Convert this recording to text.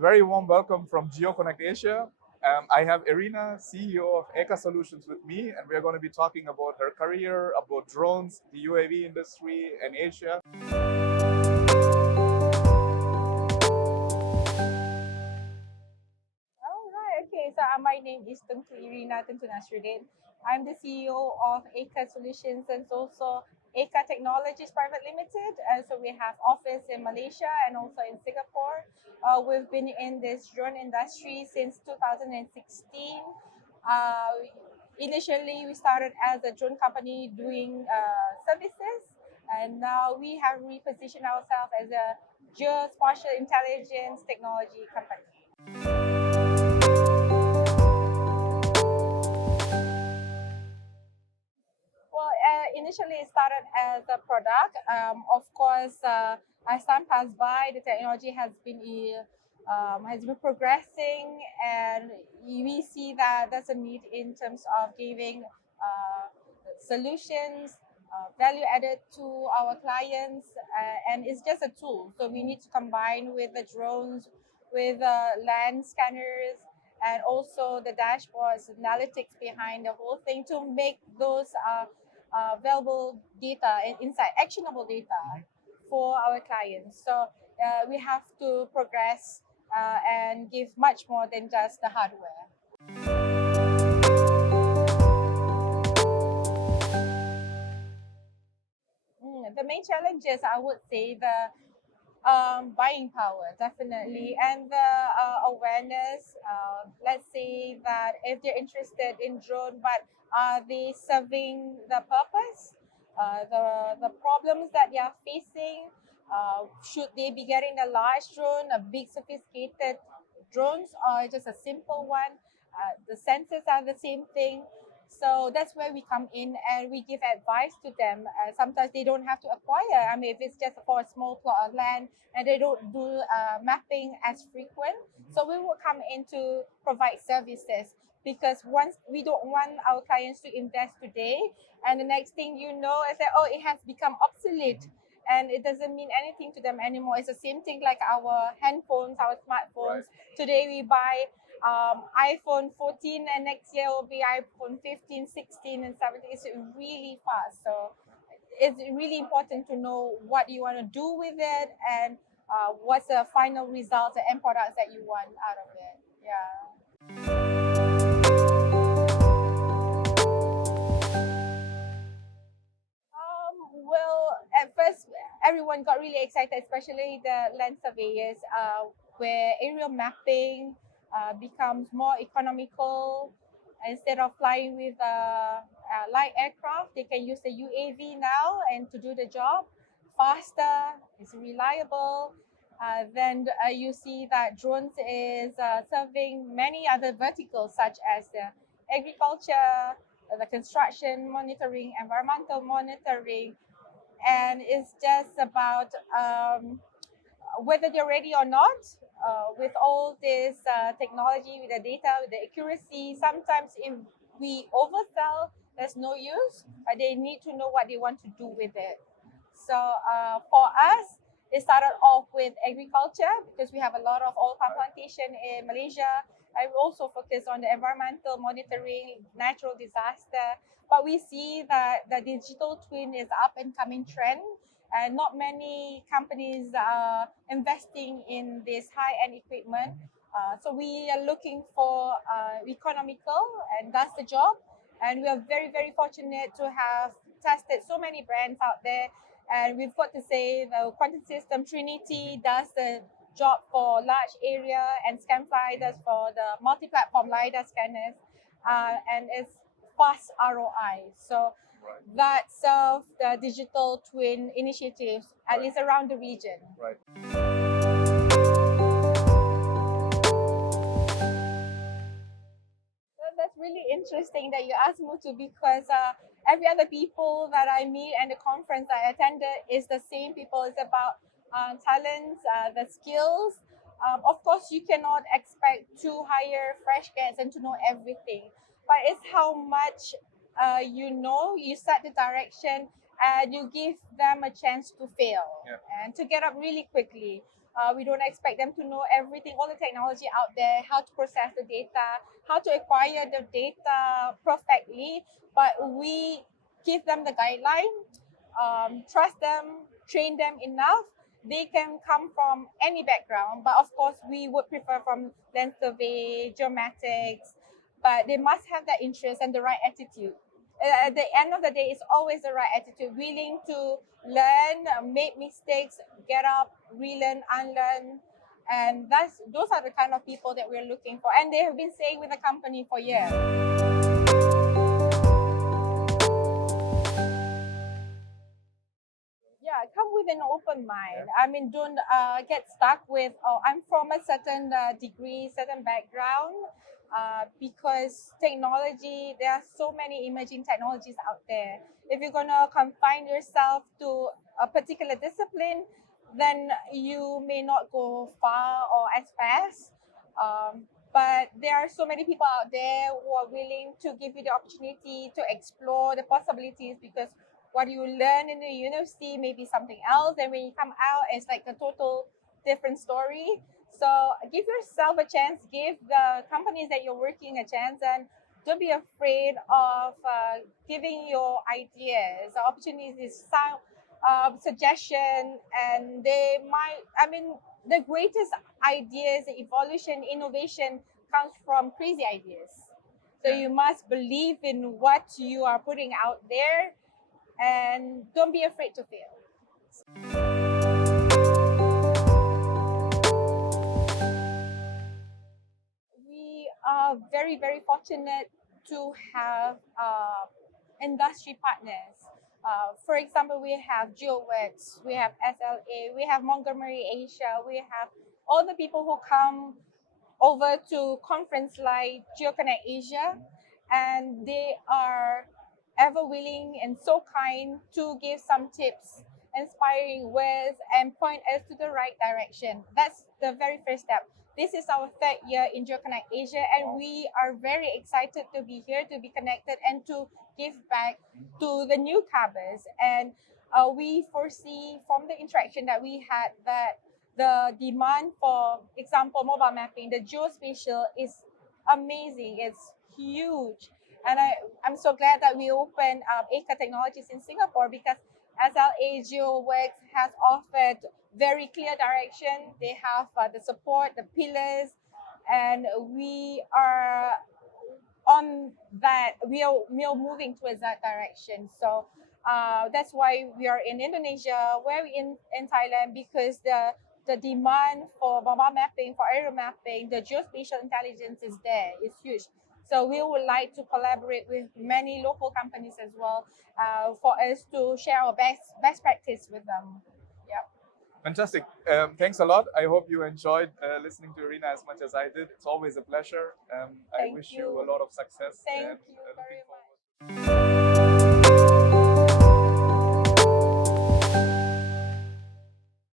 very warm welcome from Geo Connect Asia. I have Erina, CEO of Eka Solutions, with me, and we're going to be talking about her career, about drones, the UAV industry, and Asia. Okay. So my name is Tengku Erina Tengku Nasrudin. I'm the CEO of Eka Solutions and also Eka Technologies Private Limited. So we have office in Malaysia and also in Singapore. We've been in this drone industry since 2016. Initially, we started as a drone company doing services, and now we have repositioned ourselves as a geospatial intelligence technology company. Well, initially it started as a product. Of course, as time passed by, the technology has been progressing, and we see that there's a need in terms of giving solutions, value added to our clients, and it's just a tool. So we need to combine with the drones, with land scanners, and also the dashboards, analytics behind the whole thing to make those valuable data and insight, actionable data for our clients. So we have to progress and give much more than just the hardware. The main challenges, I would say, the buying power, definitely, and the awareness. Let's say that if they're interested in drone, but are they serving the purpose? The problems that they are facing. Should they be getting a large drone, a big sophisticated drones, or just a simple one? The sensors are the same thing. So that's where we come in and we give advice to them. Sometimes they don't have to acquire. I mean, if it's just for a small plot of land and they don't do mapping as frequent, so we will come in to provide services, because once we don't want our clients to invest today, and the next thing you know is that, oh, it has become obsolete and it doesn't mean anything to them anymore. It's the same thing like our handphones, our smartphones. Right. Today we buy iPhone 14 and next year will be iPhone 15, 16 and 17. It's really fast. So it's really important to know what you want to do with it and what's the final results, the end products that you want out of it. Yeah. Well, at first, everyone got really excited, especially the land surveyors, where aerial mapping becomes more economical. Instead of flying with light aircraft, they can use the UAV now and to do the job faster. It's reliable. Then you see that drones is serving many other verticals such as the agriculture, the construction monitoring, environmental monitoring, and it's just about whether they're ready or not. With all this technology, with the data, with the accuracy, sometimes if we oversell, there's no use, but they need to know what they want to do with it. So for us, it started off with agriculture because we have a lot of oil palm plantation in Malaysia. I also focus on the environmental monitoring, natural disaster. But we see that the digital twin is up and coming trend, and not many companies are investing in this high-end equipment. So we are looking for economical, and that's the job. And we are very, very fortunate to have tested so many brands out there. And we've got to say the quantum system Trinity does the job for large area, and Scanfly does for the multi-platform LiDAR scanners, and it's fast ROI. So that serve the digital twin initiatives, at least around the region. Right. Well, that's really interesting that you asked Mutu, because every other people that I meet and the conference I attended is the same people. It's about talents, the skills. Of course, you cannot expect to hire fresh grads and to know everything, but it's how much you know, you set the direction, and you give them a chance to fail, Yeah. and to get up really quickly. We don't expect them to know everything, all the technology out there, how to process the data, how to acquire the data perfectly. But we give them the guideline, trust them, train them enough. They can come from any background, but of course, we would prefer from land survey, geomatics, but they must have that interest and the right attitude. At the end of the day, it's always the right attitude, willing to learn, make mistakes, get up, relearn, unlearn. And those are the kind of people that we're looking for. And they have been staying with the company for years. Yeah, come with an open mind. I mean, don't get stuck with, oh, I'm from a certain degree, certain background, because technology, there are so many emerging technologies out there. If you're going to confine yourself to a particular discipline, then you may not go far or as fast. But there are so many people out there who are willing to give you the opportunity to explore the possibilities, because what you learn in the university may be something else, and when you come out, it's like a total different story. So give yourself a chance, give the companies that you're working a chance, and don't be afraid of giving your ideas, opportunities, some suggestion, and they might. I mean, the greatest ideas, evolution, innovation comes from crazy ideas. So you must believe in what you are putting out there, and don't be afraid to fail. We are very, very fortunate to have industry partners. For example, we have GeoWorks, we have SLA, we have Montgomery Asia, we have all the people who come over to conference like Geo Connect Asia, and they are ever willing and so kind to give some tips, inspiring words, and point us to the right direction. That's the very first step. This is our third year in Geo Connect Asia, and we are very excited to be here, to be connected, and to give back to the newcomers. And we foresee from the interaction that we had that the demand for example mobile mapping, the geospatial, is amazing. It's huge, and I'm so glad that we opened ACA Technologies in Singapore, because SLA GeoWorks has offered very clear direction. They have the support, the pillars, and we are on that. We are moving towards that direction. So that's why we are in Indonesia, where we in Thailand, because the demand for mobile mapping, for aerial mapping, the geospatial intelligence is there. It's huge. So we would like to collaborate with many local companies as well, for us to share our best practice with them. Yeah. Fantastic. Thanks a lot. I hope you enjoyed listening to Erina as much as I did. It's always a pleasure. I Thank wish you. you a lot of success. Thank and you looking very forward. much.